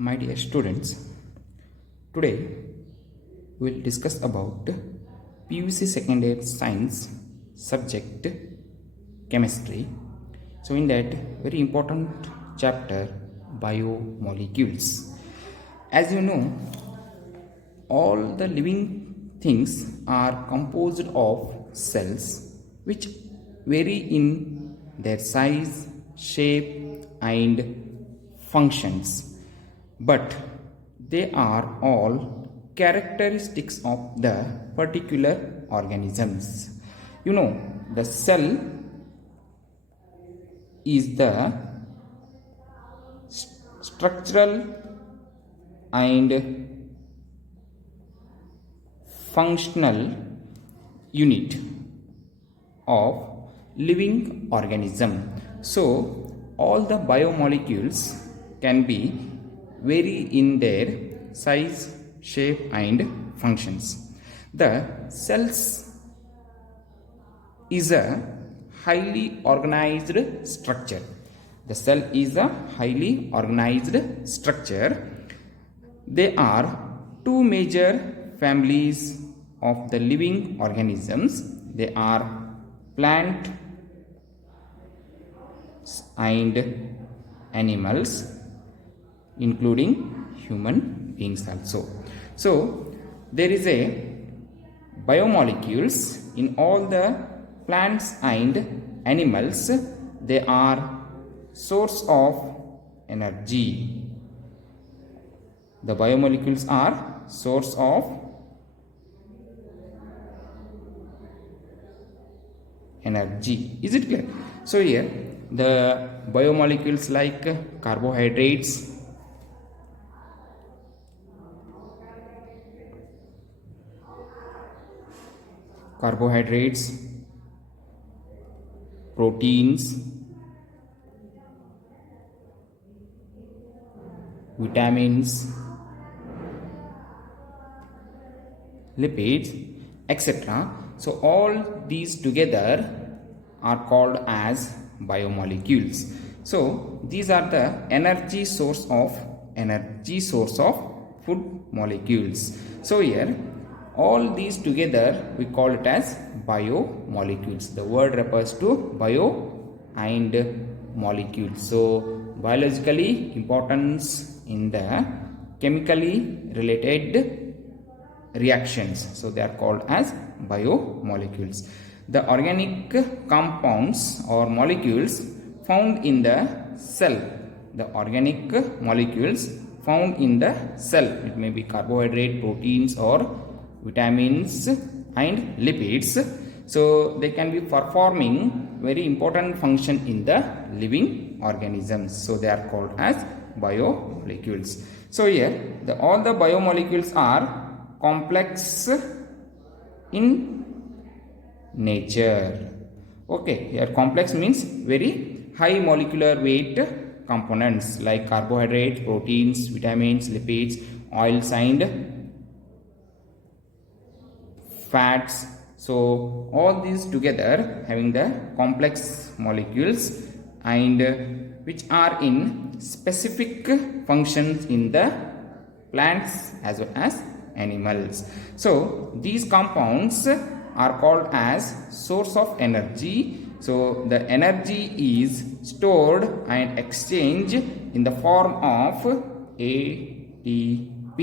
My dear students, today we will discuss about PUC second year science subject chemistry. So in that very important chapter, biomolecules. As you know, all the living things are composed of cells which vary in their size, shape and functions, but they are all characteristics of the particular organisms. You know, the cell is the structural and functional unit of living organism. So all the biomolecules can be vary in their size, shape and functions. The cells is a highly organized structure. The cell is a highly organized structure. There are two major families of the living organisms. They are plant and animals, including human beings also. So there is a biomolecules in all the plants and animals. They are source of energy. The biomolecules are source of energy. Is it clear? So here the biomolecules like carbohydrates, proteins, vitamins, lipids, etc. So all these together are called as biomolecules. So these are the energy source of food molecules. So here all these together we call it as biomolecules. The word refers to bio and molecules. So biologically importance in the chemically related reactions. So they are called as biomolecules. The organic compounds or molecules found in the cell. The organic molecules found in the cell. It may be carbohydrate, proteins or vitamins and lipids. So they can be performing very important function in the living organisms. So they are called as biomolecules. So here all the biomolecules are complex in nature. Okay, here complex means very high molecular weight components like carbohydrates, proteins, vitamins, lipids, oils and fats. So all these together having the complex molecules and which are in specific functions in the plants as well as animals. So these compounds are called as source of energy. So the energy is stored and exchanged in the form of ATP.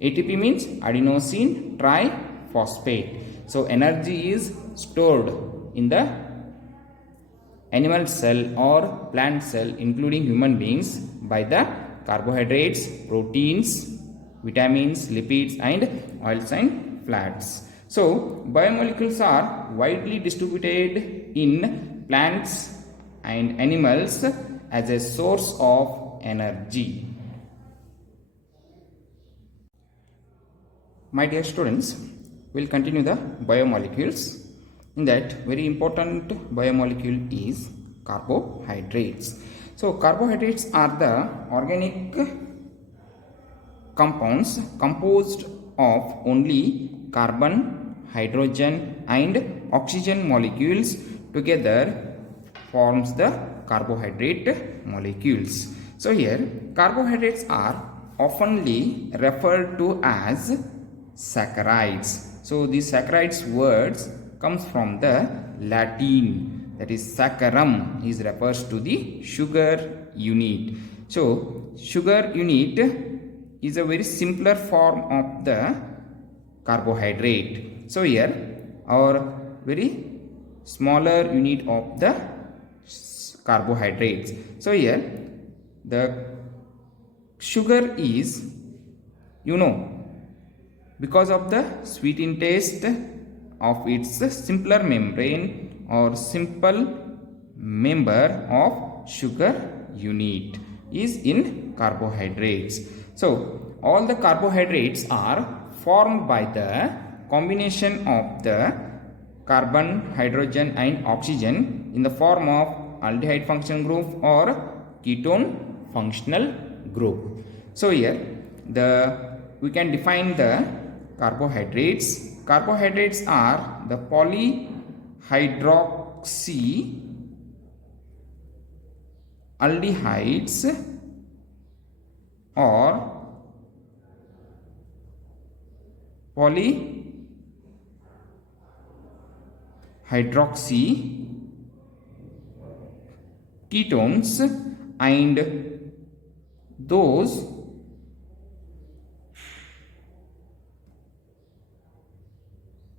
ATP means adenosine triphosphate. So energy is stored in the animal cell or plant cell including human beings by the carbohydrates, proteins, vitamins, lipids and oils and fats. So biomolecules are widely distributed in plants and animals as a source of energy. My dear students, we will continue the biomolecules. In that, very important biomolecule is carbohydrates. So carbohydrates are the organic compounds composed of only carbon, hydrogen and oxygen molecules together forms the carbohydrate molecules. So here carbohydrates are oftenly referred to as saccharides. So these saccharides words comes from the Latin, that is saccharum is refers to the sugar unit. So sugar unit is a very simpler form of the carbohydrate. So here our very smaller unit of the carbohydrates. So here the sugar is, because of the sweetened taste of its simpler membrane or simple member of sugar unit is in carbohydrates. So all the carbohydrates are formed by the combination of the carbon, hydrogen and oxygen in the form of aldehyde functional group or ketone functional group. So here we can define the carbohydrates. Carbohydrates are the polyhydroxy aldehydes or polyhydroxy ketones and those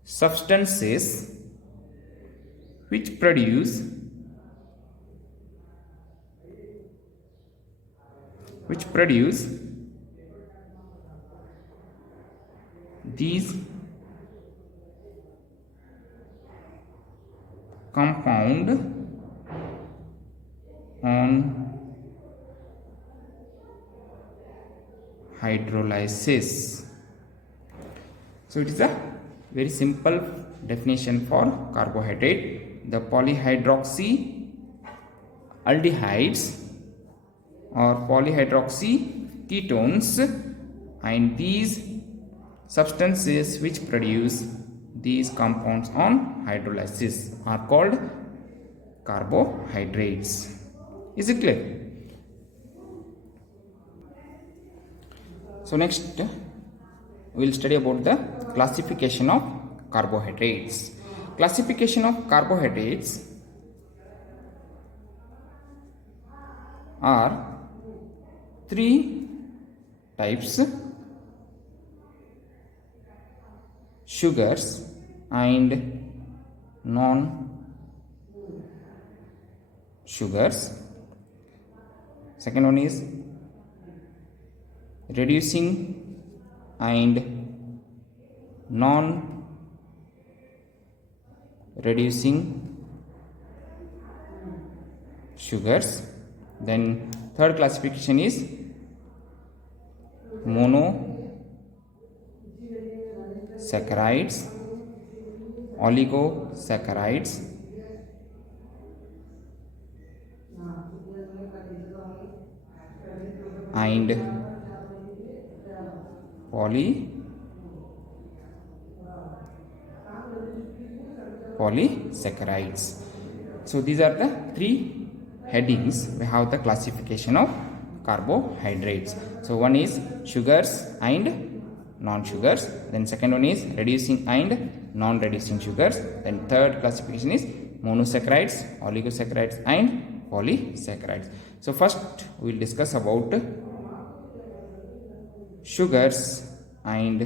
substances which produce these compound on hydrolysis. So it is a very simple definition for carbohydrate. The polyhydroxy aldehydes or polyhydroxy ketones and these substances which produce these compounds on hydrolysis are called carbohydrates. Is it clear? So next we will study about the classification of carbohydrates. Classification of carbohydrates are three types: sugars and non-sugars. Second one is reducing and non-reducing sugars. Then third classification is monosaccharides, oligosaccharides, and polysaccharides. So these are the three headings. We have the classification of carbohydrates. So one is sugars and non-sugars. Then second one is reducing and non-reducing sugars. Then third classification is monosaccharides, oligosaccharides and polysaccharides. So first we will discuss about sugars and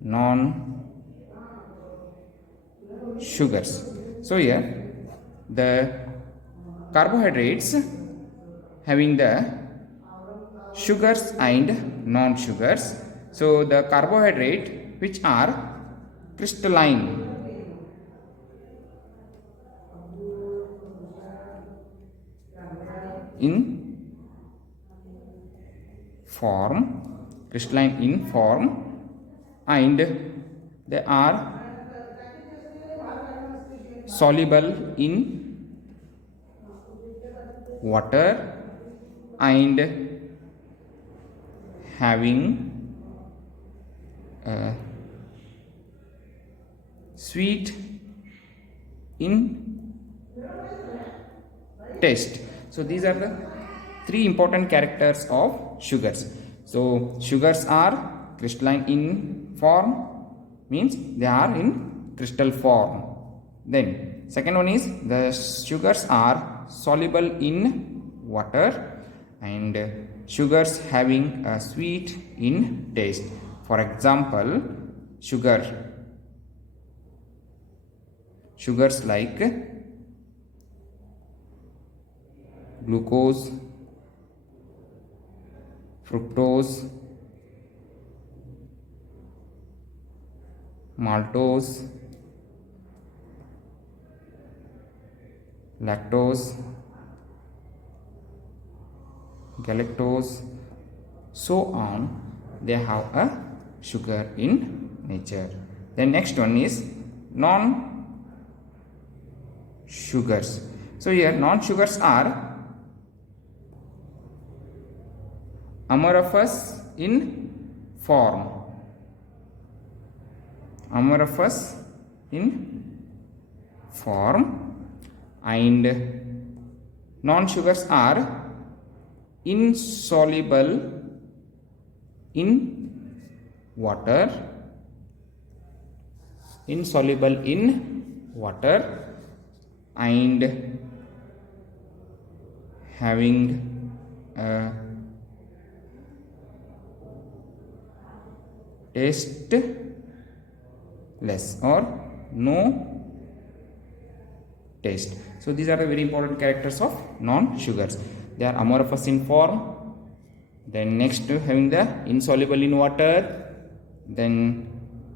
non-sugars. So here the carbohydrates having the sugars and non-sugars. So the carbohydrate which are crystalline in form and they are soluble in water and having sweet in taste. So these are the three important characters of sugars. So sugars are crystalline in form, means they are in crystal form. Then second one is the sugars are soluble in water and sugars having a sweet in taste. For example, sugars like glucose, fructose, maltose, lactose, galactose, so on, they have a sugar in nature. Then next one is non-sugars. So here non-sugars are amorphous in form, and non-sugars are insoluble in water, and having a tasteless or no taste. So these are the very important characters of non-sugars. They are amorphous in form, then next having the insoluble in water, then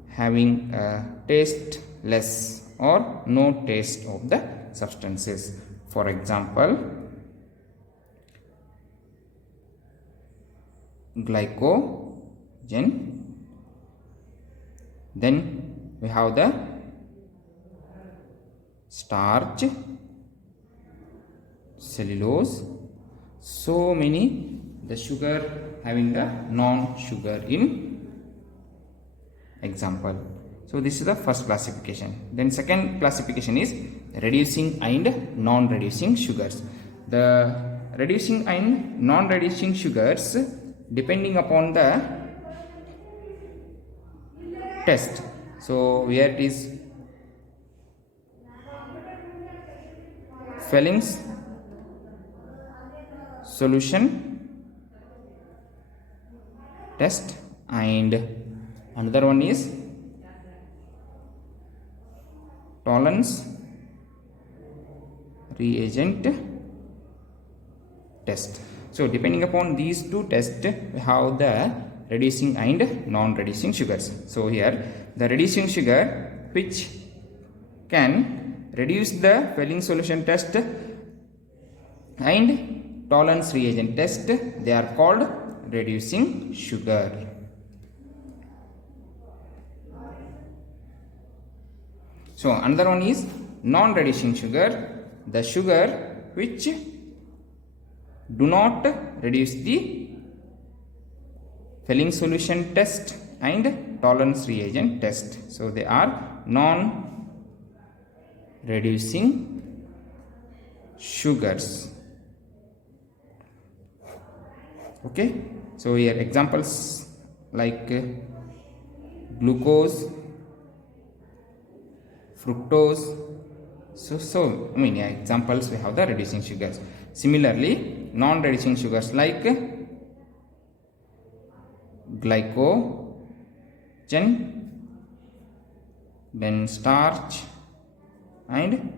having a tasteless or no taste of the substances. For example, glycogen. Then we have the starch, cellulose, so many the sugar having the non-sugar in example. So this is the first classification. Then second classification is reducing and non-reducing sugars. The reducing and non-reducing sugars, depending upon the test. So here it is Fleming's solution test, and another one is Tollens reagent test. So depending upon these two tests, we have the reducing and non-reducing sugars. So here the reducing sugar which can reduce the Fleming's solution test and Tollens reagent test, they are called reducing sugar. So another one is non-reducing sugar, the sugar which do not reduce the Fleming's solution test and Tollens reagent test. So they are non-reducing sugars. Okay, so here examples like glucose, fructose, so many examples we have the reducing sugars. Similarly, non-reducing sugars like glycogen, then starch and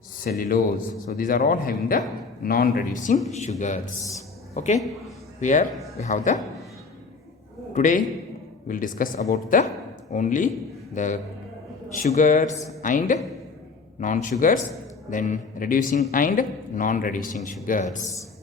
cellulose. So these are all having the non-reducing sugars. Okay, here we have the, today we will discuss about the only the sugars and non-sugars, then reducing and non-reducing sugars.